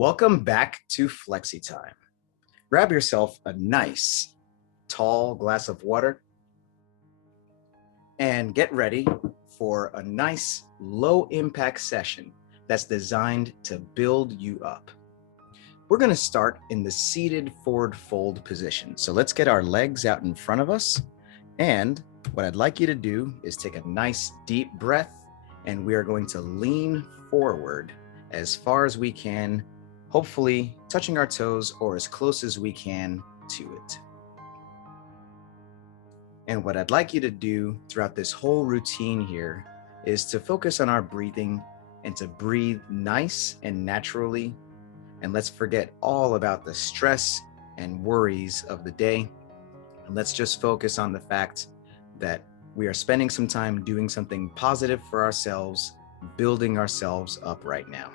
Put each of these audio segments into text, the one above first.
Welcome back to Flexytime. Grab yourself a nice, tall glass of water and get ready for a nice, low-impact session that's designed to build you up. We're going to start in the seated forward fold position. So let's get our legs out in front of us. And what I'd like you to do is take a nice deep breath, and we are going to lean forward as far as we can, hopefully touching our toes or as close as we can to it. And what I'd like you to do throughout this whole routine here is to focus on our breathing and to breathe nice and naturally. And let's forget all about the stress and worries of the day. And let's just focus on the fact that we are spending some time doing something positive for ourselves, building ourselves up right now.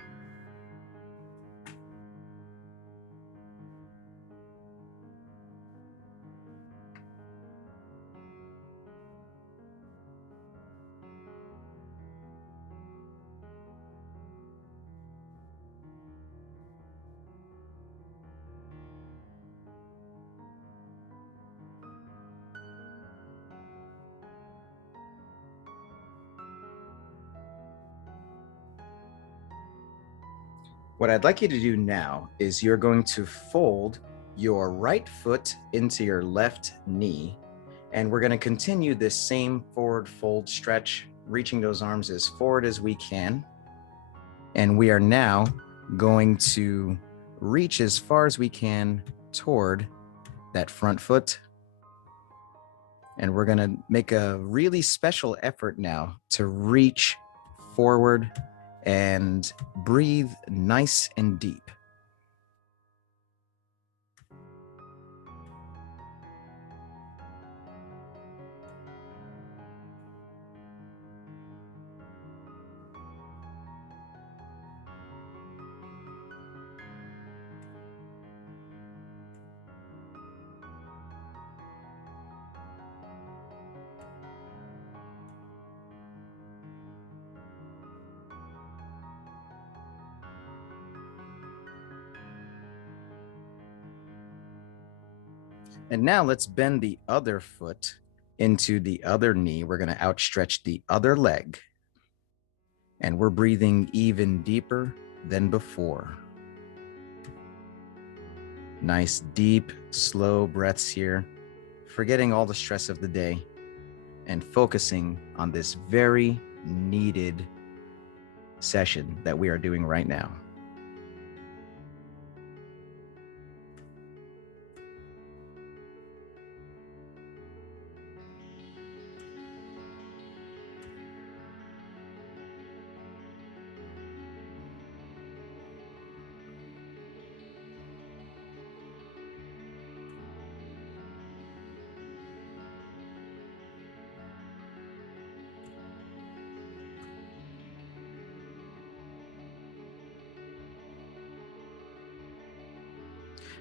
What I'd like you to do now is you're going to fold your right foot into your left knee, and we're going to continue this same forward fold stretch, reaching those arms as forward as we can. And we are now going to reach as far as we can toward that front foot. And we're going to make a really special effort now to reach forward and breathe nice and deep. And now let's bend the other foot into the other knee. We're going to outstretch the other leg. And we're breathing even deeper than before. Nice, deep, slow breaths here, forgetting all the stress of the day and focusing on this very needed session that we are doing right now.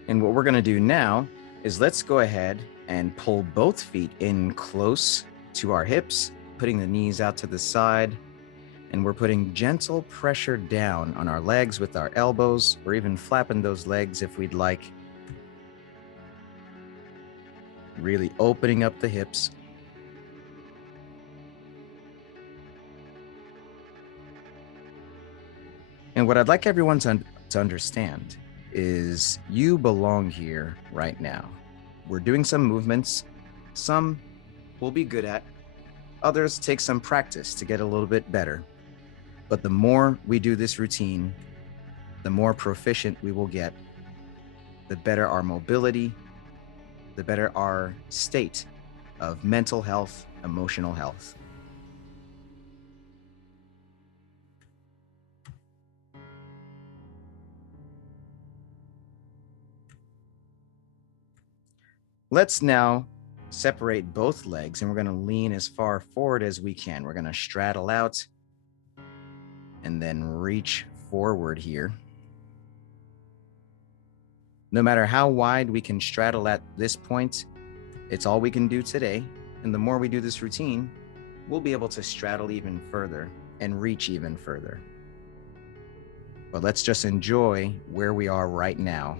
And what we're going to do now is let's go ahead and pull both feet in close to our hips, putting the knees out to the side. And we're putting gentle pressure down on our legs with our elbows, or even flapping those legs if we'd like. Really opening up the hips. And what I'd like everyone to understand is you belong here right now. We're doing some movements. Some we'll be good at. Others take some practice to get a little bit better. But the more we do this routine, the more proficient we will get, the better our mobility, the better our state of mental health, emotional health. Let's now separate both legs, and we're going to lean as far forward as we can. We're going to straddle out and then reach forward here. No matter how wide we can straddle at this point, it's all we can do today. And the more we do this routine, we'll be able to straddle even further and reach even further. But let's just enjoy where we are right now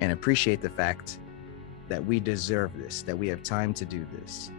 and appreciate the fact that we deserve this, that we have time to do this.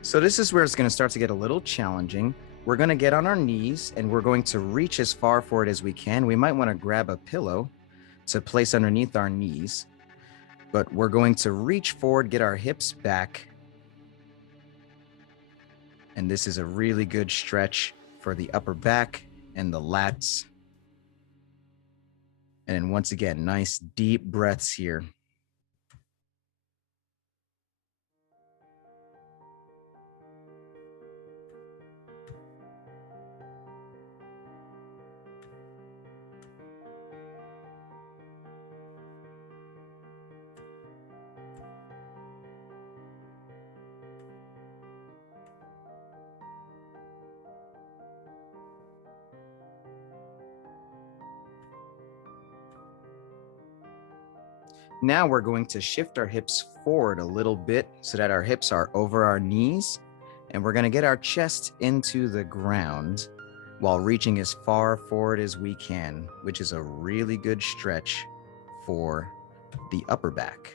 So this is where it's going to start to get a little challenging. We're going to get on our knees and we're going to reach as far forward as we can. We might want to grab a pillow to place underneath our knees, but we're going to reach forward, get our hips back. And this is a really good stretch for the upper back and the lats. And then once again, nice deep breaths here. Now we're going to shift our hips forward a little bit so that our hips are over our knees, and we're going to get our chest into the ground while reaching as far forward as we can, which is a really good stretch for the upper back.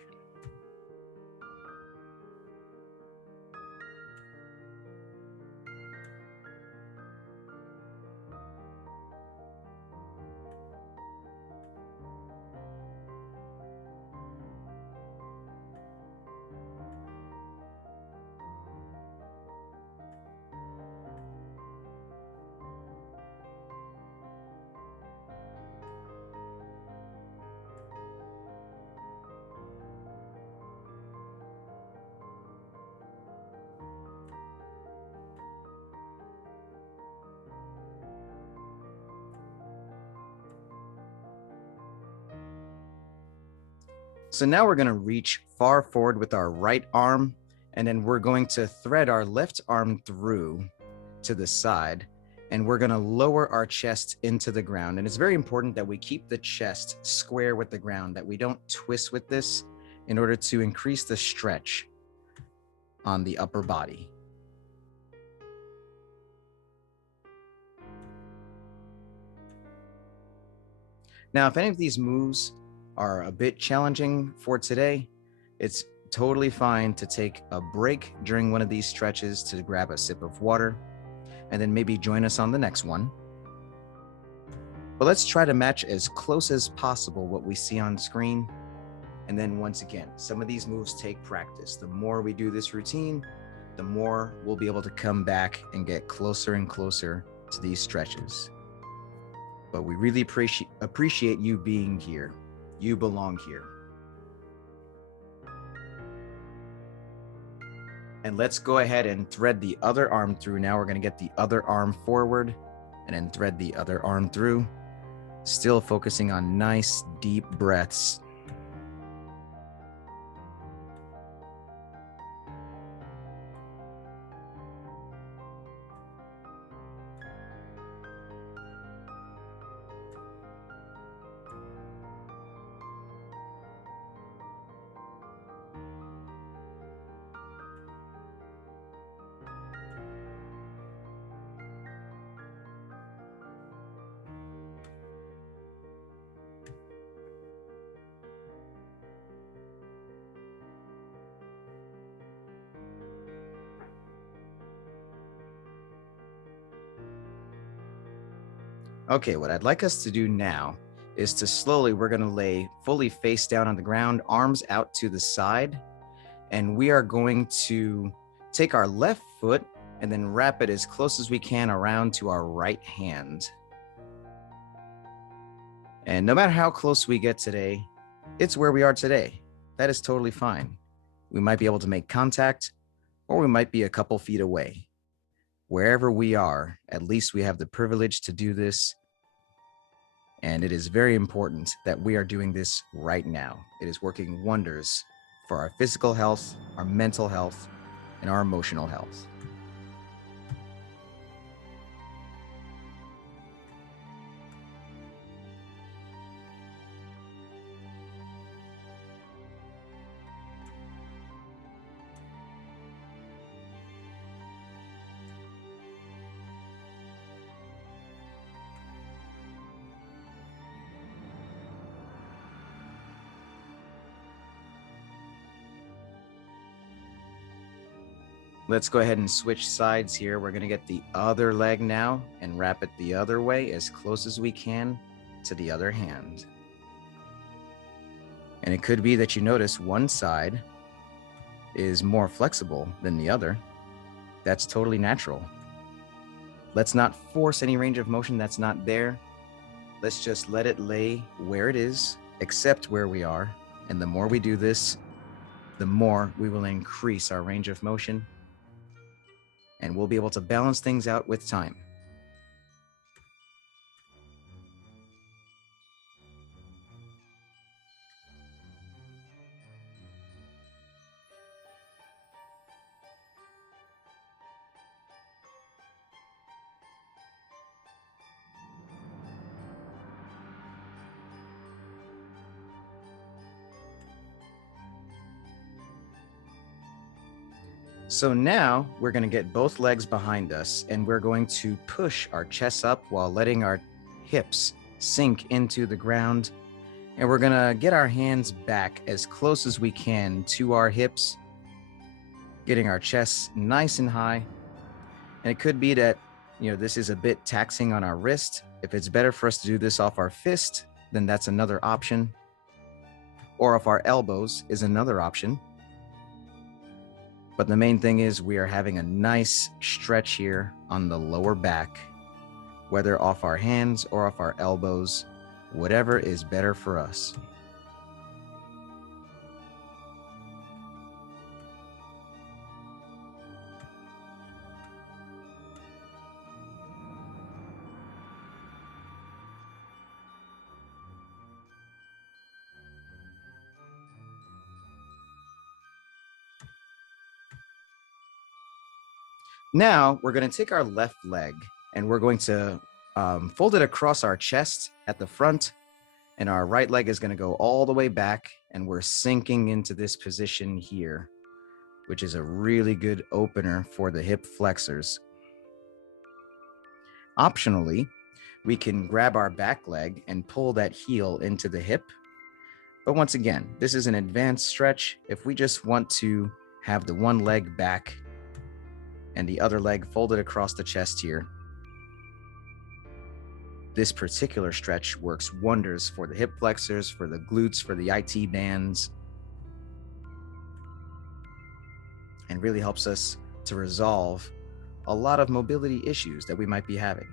So now we're going to reach far forward with our right arm, and then we're going to thread our left arm through to the side, and we're going to lower our chest into the ground. And it's very important that we keep the chest square with the ground, that we don't twist with this in order to increase the stretch on the upper body. Now, if any of these moves are a bit challenging for today, it's totally fine to take a break during one of these stretches to grab a sip of water, and then maybe join us on the next one. But let's try to match as close as possible what we see on screen. And then once again, some of these moves take practice. The more we do this routine, the more we'll be able to come back and get closer and closer to these stretches. But we really appreciate you being here. You belong here. And let's go ahead and thread the other arm through. Now we're going to get the other arm forward and then thread the other arm through. Still focusing on nice deep breaths. Okay, what I'd like us to do now is to slowly, we're going to lay fully face down on the ground, arms out to the side, and we are going to take our left foot and then wrap it as close as we can around to our right hand. And no matter how close we get today, it's where we are today. That is totally fine. We might be able to make contact, or we might be a couple feet away. Wherever we are, at least we have the privilege to do this And it is very important that we are doing this right now. It is working wonders for our physical health, our mental health, and our emotional health. Let's go ahead and switch sides here. We're going to get the other leg now and wrap it the other way as close as we can to the other hand. And it could be that you notice one side is more flexible than the other. That's totally natural. Let's not force any range of motion that's not there. Let's just let it lay where it is, accept where we are. And the more we do this, the more we will increase our range of motion, and we'll be able to balance things out with time. So now we're going to get both legs behind us, and we're going to push our chest up while letting our hips sink into the ground. And we're going to get our hands back as close as we can to our hips, getting our chest nice and high. And it could be that, this is a bit taxing on our wrist. If it's better for us to do this off our fist, then that's another option. Or off our elbows is another option. But the main thing is we are having a nice stretch here on the lower back, whether off our hands or off our elbows, whatever is better for us. Now we're going to take our left leg and we're going to fold it across our chest at the front, and our right leg is going to go all the way back, and we're sinking into this position here, which is a really good opener for the hip flexors. Optionally, we can grab our back leg and pull that heel into the hip. But once again, this is an advanced stretch. If we just want to have the one leg back and the other leg folded across the chest here, this particular stretch works wonders for the hip flexors, for the glutes, for the IT bands, and really helps us to resolve a lot of mobility issues that we might be having.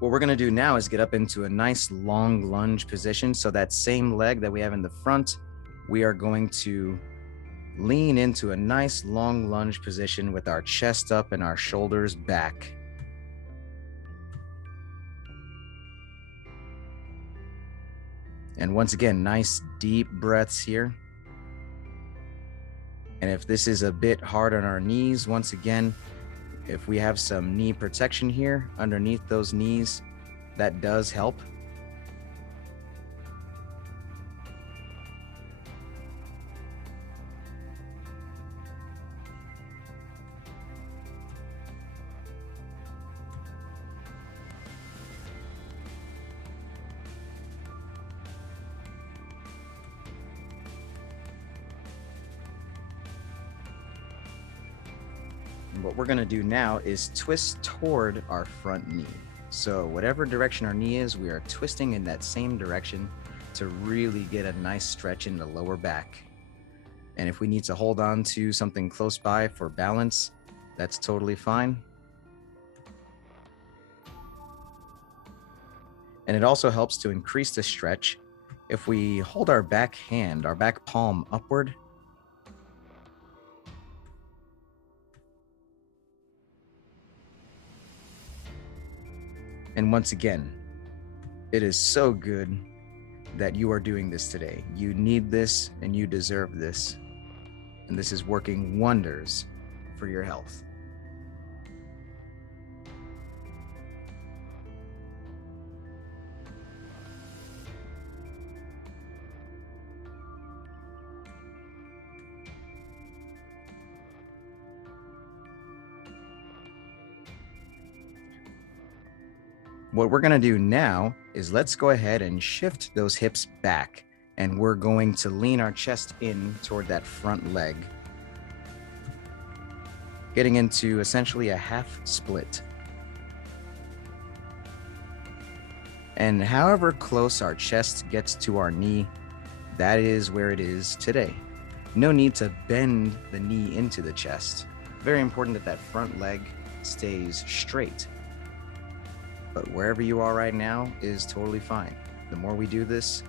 What we're going to do now is get up into a nice long lunge position. So that same leg that we have in the front, we are going to lean into a nice long lunge position with our chest up and our shoulders back. And once again, nice deep breaths here. And if this is a bit hard on our knees, once again, if we have some knee protection here underneath those knees, that does help. What we're going to do now is twist toward our front knee. So whatever direction our knee is, we are twisting in that same direction to really get a nice stretch in the lower back. And if we need to hold on to something close by for balance, that's totally fine. And it also helps to increase the stretch If we hold our back hand, our back palm upward, and once again, it is so good that you are doing this today. You need this and you deserve this. And this is working wonders for your health. What we're going to do now is let's go ahead and shift those hips back, and we're going to lean our chest in toward that front leg, getting into essentially a half split. And however close our chest gets to our knee, that is where it is today. No need to bend the knee into the chest. Very important that that front leg stays straight. But wherever you are right now is totally fine. The more we do this,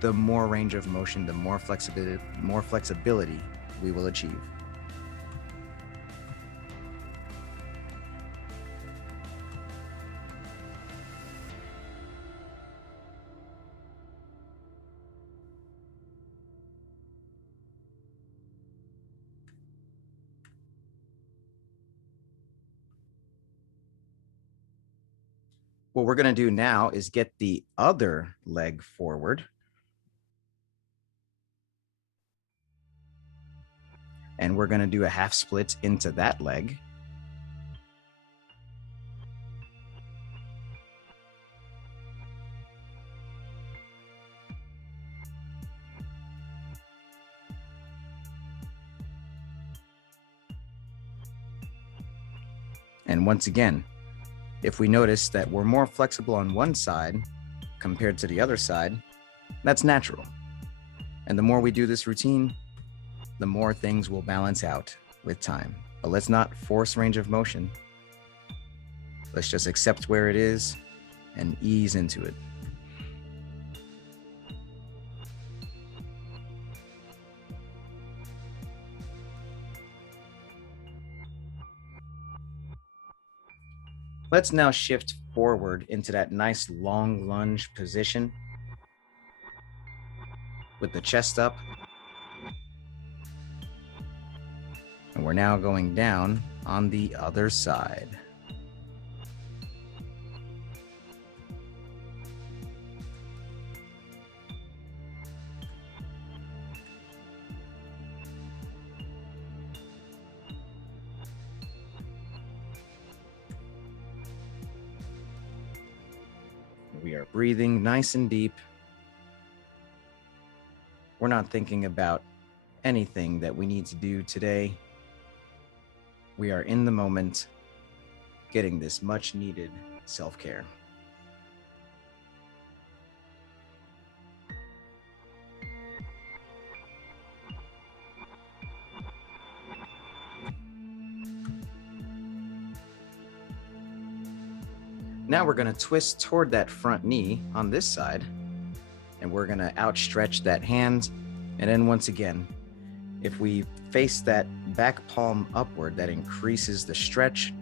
the more range of motion, the more flexibility we will achieve. What we're going to do now is get the other leg forward. And we're going to do a half split into that leg. And once again, if we notice that we're more flexible on one side compared to the other side, that's natural. And the more we do this routine, the more things will balance out with time. But let's not force range of motion. Let's just accept where it is and ease into it. Let's now shift forward into that nice long lunge position with the chest up. And we're now going down on the other side. We are breathing nice and deep. We're not thinking about anything that we need to do today. We are in the moment, getting this much needed self-care. Now we're going to twist toward that front knee on this side, and we're going to outstretch that hand. And then once again, if we face that back palm upward, that increases the stretch.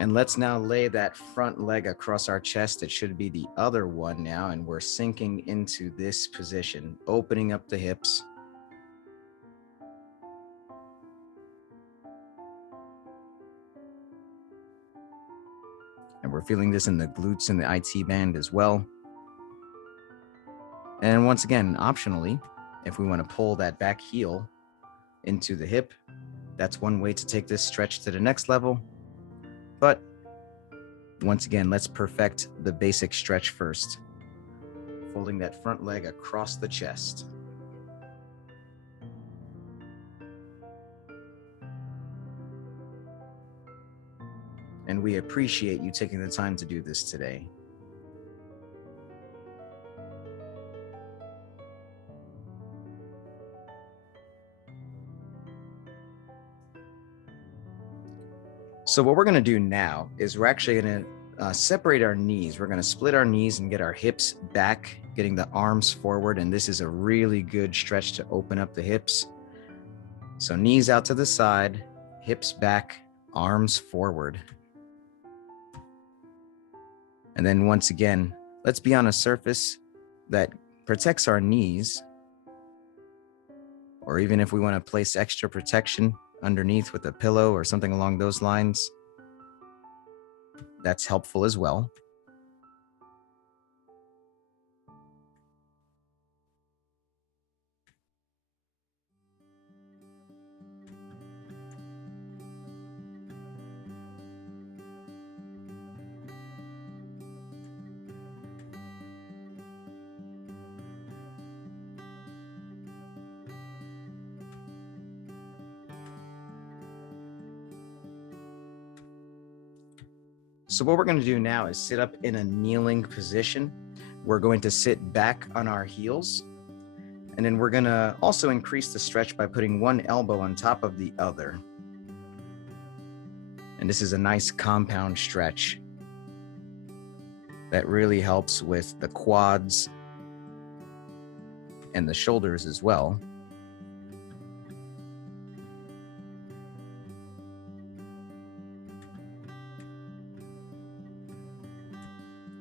And let's now lay that front leg across our chest. It should be the other one now. And we're sinking into this position, opening up the hips. And we're feeling this in the glutes and the IT band as well. And once again, optionally, if we want to pull that back heel into the hip, that's one way to take this stretch to the next level. But once again, let's perfect the basic stretch first. Folding that front leg across the chest. And we appreciate you taking the time to do this today. So what we're going to do now is we're actually going to separate our knees. We're going to split our knees and get our hips back, getting the arms forward. And this is a really good stretch to open up the hips. So knees out to the side, hips back, arms forward. And then once again, let's be on a surface that protects our knees. Or even if we want to place extra protection underneath with a pillow or something along those lines, that's helpful as well. So what we're going to do now is sit up in a kneeling position. We're going to sit back on our heels. And then we're going to also increase the stretch by putting one elbow on top of the other. And this is a nice compound stretch that really helps with the quads and the shoulders as well.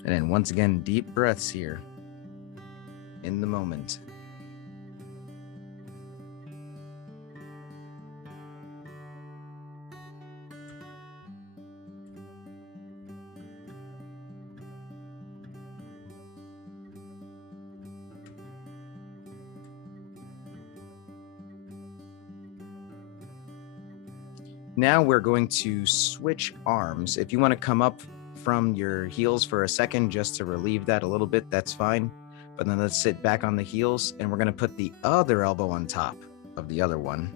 And then once again, deep breaths here in the moment. Now we're going to switch arms. If you want to come up from your heels for a second just to relieve that a little bit, that's fine. But then let's sit back on the heels and we're going to put the other elbow on top of the other one.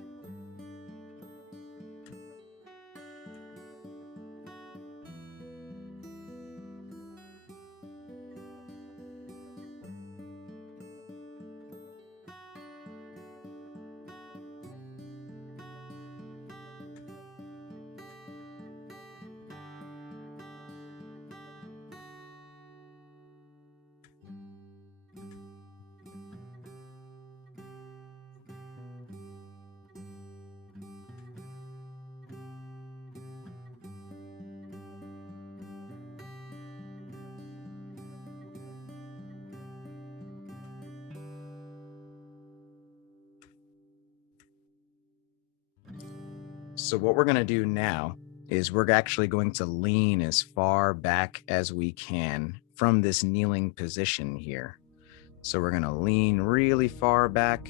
So what we're going to do now is we're actually going to lean as far back as we can from this kneeling position here. So we're going to lean really far back.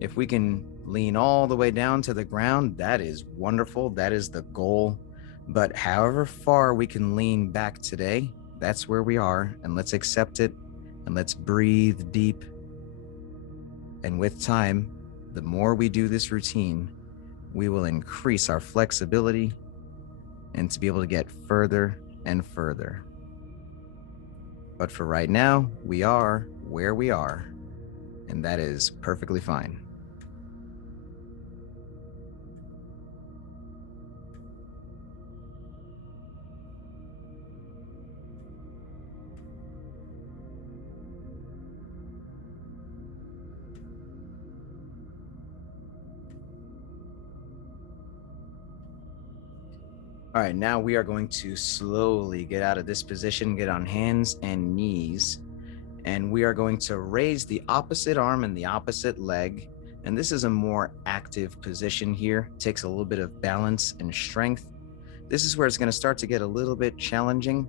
If we can lean all the way down to the ground, that is wonderful. That is the goal. But however far we can lean back today, that's where we are. And let's accept it and let's breathe deep. And with time, the more we do this routine, we will increase our flexibility and to be able to get further and further. But for right now, we are where we are, and that is perfectly fine. All right, now we are going to slowly get out of this position, get on hands and knees, and we are going to raise the opposite arm and the opposite leg. And this is a more active position here. It takes a little bit of balance and strength. This is where it's going to start to get a little bit challenging.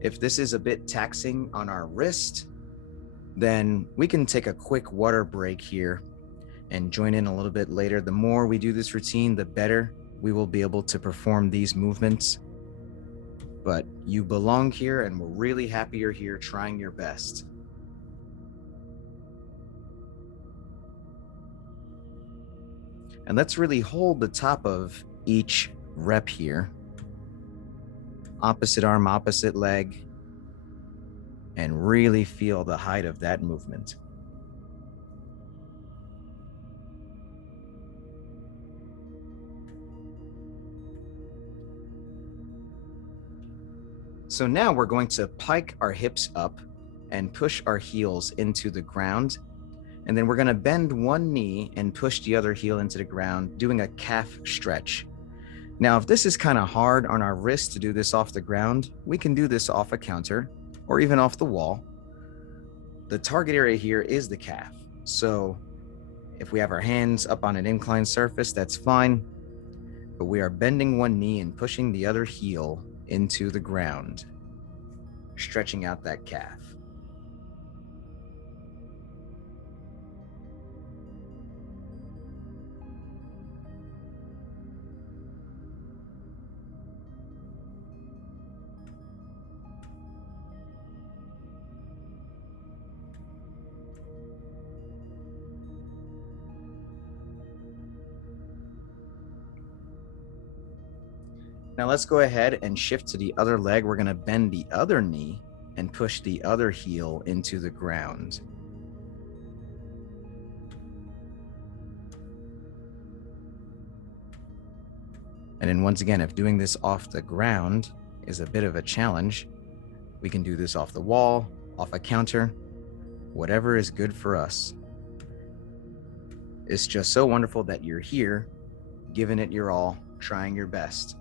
If this is a bit taxing on our wrist, then we can take a quick water break here and join in a little bit later. The more we do this routine, the better we will be able to perform these movements. But you belong here, and we're really happy you're here trying your best. And let's really hold the top of each rep here. Opposite arm, opposite leg, and really feel the height of that movement. So now we're going to pike our hips up and push our heels into the ground. And then we're going to bend one knee and push the other heel into the ground, doing a calf stretch. Now, if this is kind of hard on our wrist to do this off the ground, we can do this off a counter or even off the wall. The target area here is the calf. So if we have our hands up on an inclined surface, that's fine. But we are bending one knee and pushing the other heel into the ground, stretching out that calf. Now let's go ahead and shift to the other leg. We're going to bend the other knee and push the other heel into the ground. And then once again, if doing this off the ground is a bit of a challenge, we can do this off the wall, off a counter, whatever is good for us. It's just so wonderful that you're here, giving it your all, trying your best.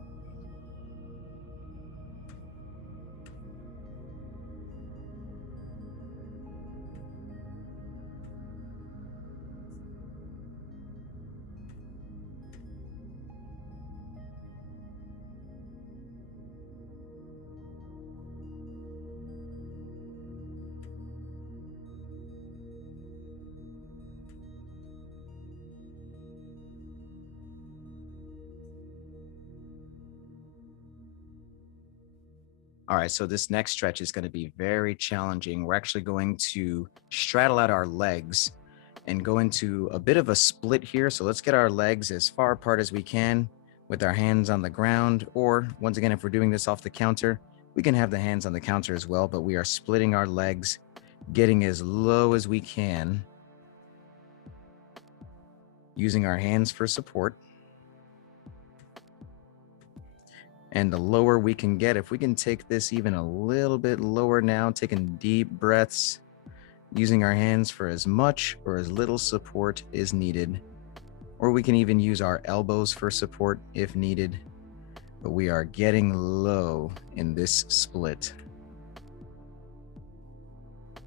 All right, so this next stretch is going to be very challenging. We're actually going to straddle out our legs and go into a bit of a split here. So let's get our legs as far apart as we can with our hands on the ground. Or once again, if we're doing this off the counter, we can have the hands on the counter as well, but we are splitting our legs, getting as low as we can, using our hands for support. And the lower we can get, if we can take this even a little bit lower now, taking deep breaths, using our hands for as much or as little support is needed. Or we can even use our elbows for support if needed. But we are getting low in this split.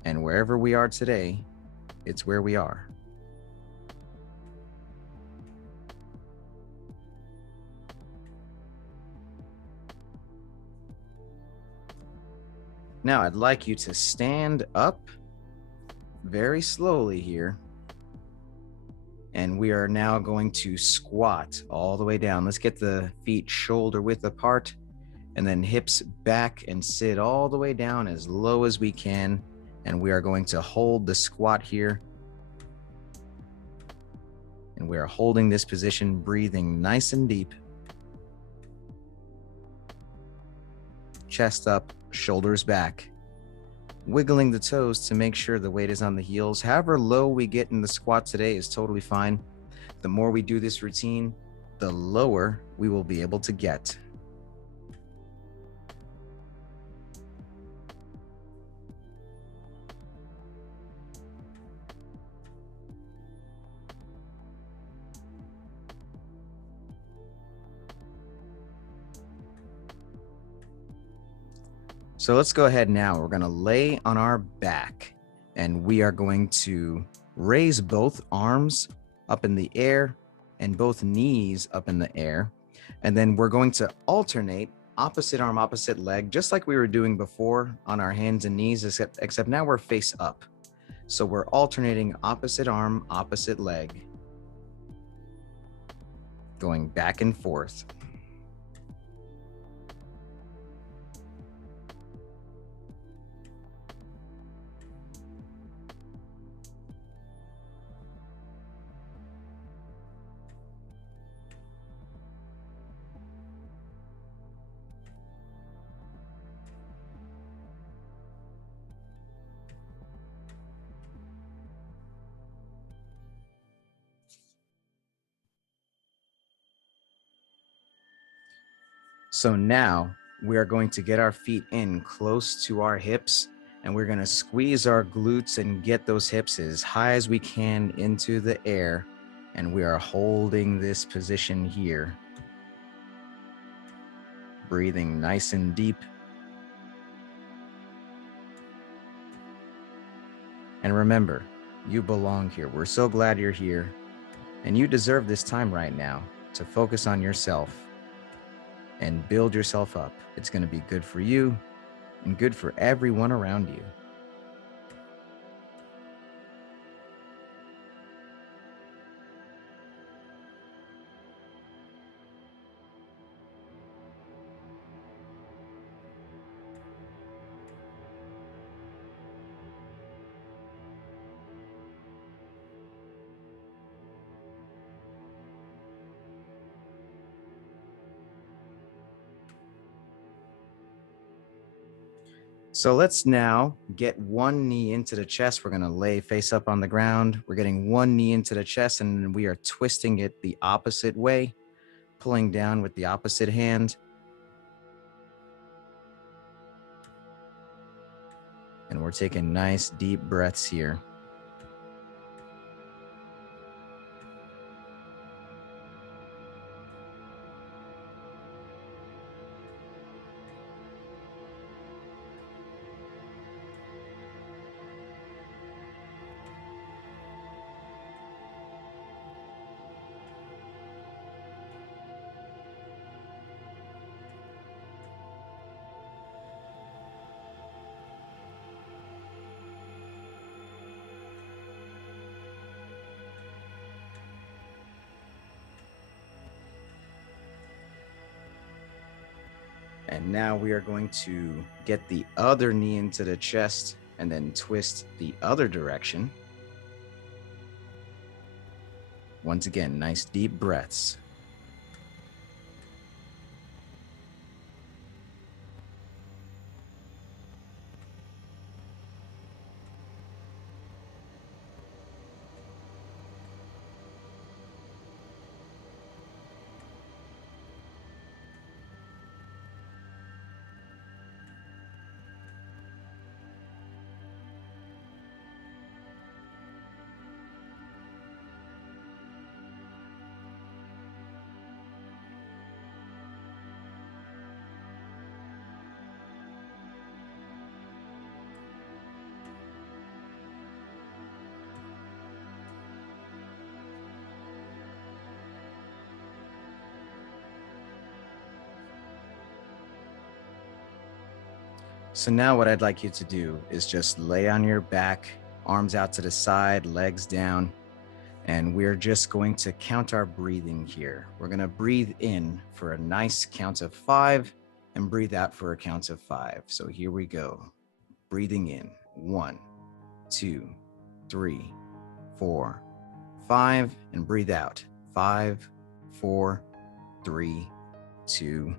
And wherever we are today, it's where we are. Now I'd like you to stand up very slowly here. And we are now going to squat all the way down. Let's get the feet shoulder width apart and then hips back and sit all the way down as low as we can. And we are going to hold the squat here. And we are holding this position, breathing nice and deep. Chest up, shoulders back. Wiggling the toes to make sure the weight is on the heels. However low we get in the squat today is totally fine. The more we do this routine, the lower we will be able to get. So let's go ahead now. We're going to lay on our back and we are going to raise both arms up in the air and both knees up in the air. And then we're going to alternate opposite arm, opposite leg, just like we were doing before on our hands and knees, except now we're face up. So we're alternating opposite arm, opposite leg, going back and forth. So now we are going to get our feet in close to our hips, and we're going to squeeze our glutes and get those hips as high as we can into the air. And we are holding this position here, breathing nice and deep. And remember, you belong here. We're so glad you're here, and you deserve this time right now to focus on yourself and build yourself up. It's going to be good for you and good for everyone around you. So let's now get one knee into the chest. We're going to lay face up on the ground. We're getting one knee into the chest, and we are twisting it the opposite way, pulling down with the opposite hand. And we're taking nice deep breaths here. And now we are going to get the other knee into the chest and then twist the other direction. Once again, nice deep breaths. So now what I'd like you to do is just lay on your back, arms out to the side, legs down, and we're just going to count our breathing here. We're going to breathe in for a nice count of 5 and breathe out for a count of 5. So here we go. Breathing in, 1, 2, 3, 4, 5, and breathe out, 5, 4, 3, 2,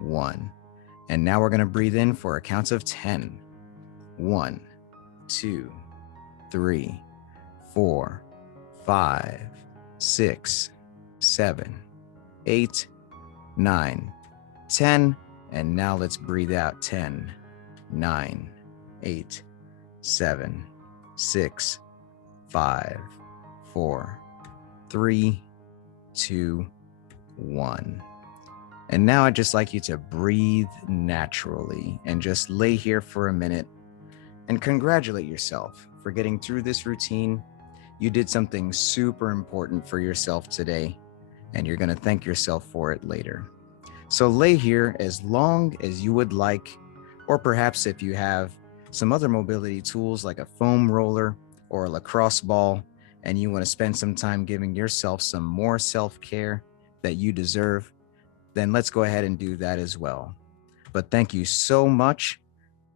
1. And now we're going to breathe in for a count of 10. 1, 2, 3, 4, 5, 6, 7, 8, 9, 10. And now let's breathe out 10, 9, 8, 7, 6, 5, 4, 3, 2, 1. And now I'd just like you to breathe naturally and just lay here for a minute and congratulate yourself for getting through this routine. You did something super important for yourself today, and you're going to thank yourself for it later. So lay here as long as you would like, or perhaps if you have some other mobility tools like a foam roller, or a lacrosse ball, and you want to spend some time giving yourself some more self-care that you deserve, then let's go ahead and do that as well. But thank you so much,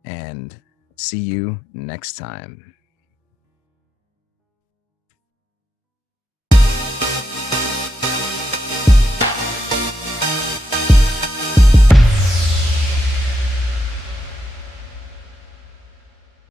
and see you next time.